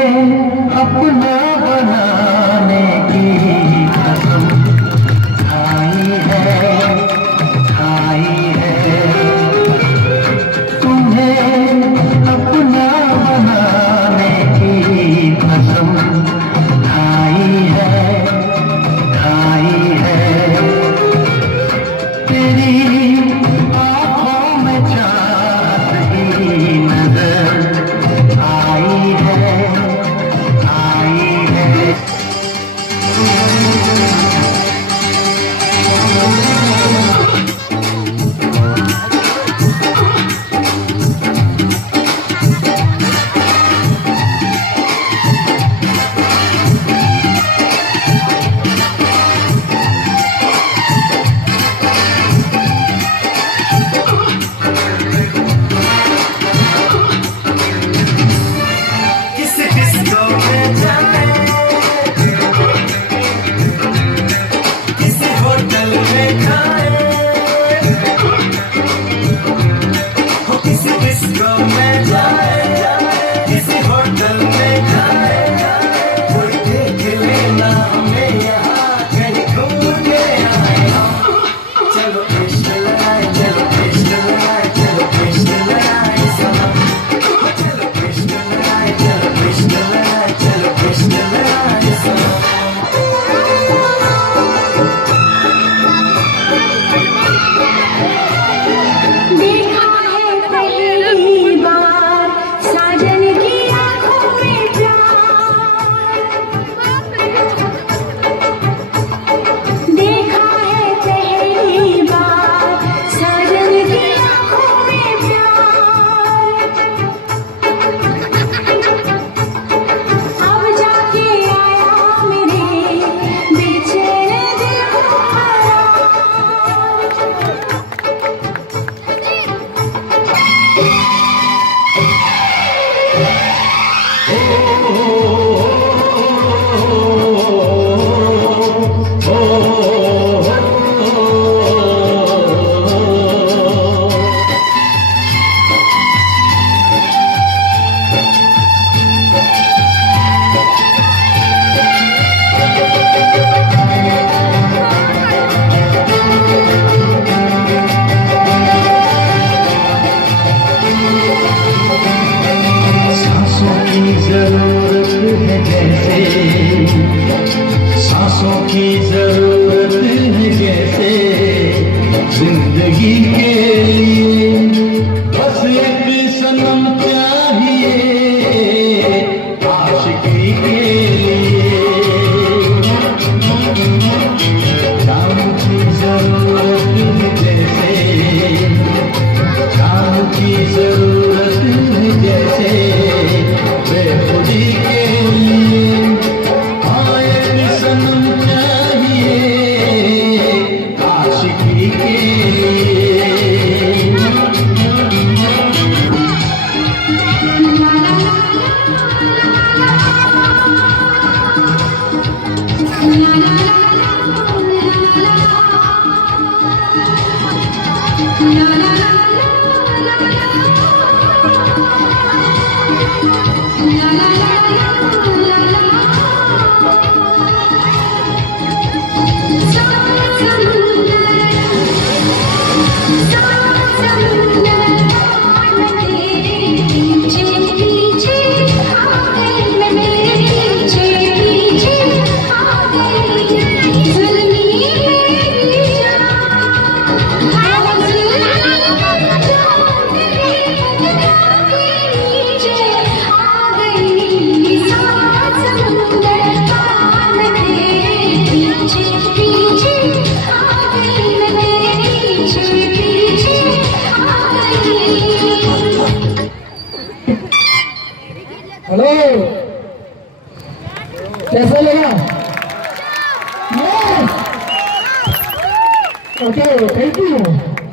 अपना बनाने की कसम खाई है तुम्हें अपना बनाने की कसम खाई है तेरी आँखों में चाहत ही नजर आई है सांसों की जरूरत है जैसे जिंदगी के लिए बस एक सनम चाहिए आशिकी के लिए जान की जरूरत है जैसे जान की जरूरत है जैसे बेखुदी के लिए हेलो, कैसा लगा? Okay, thank you.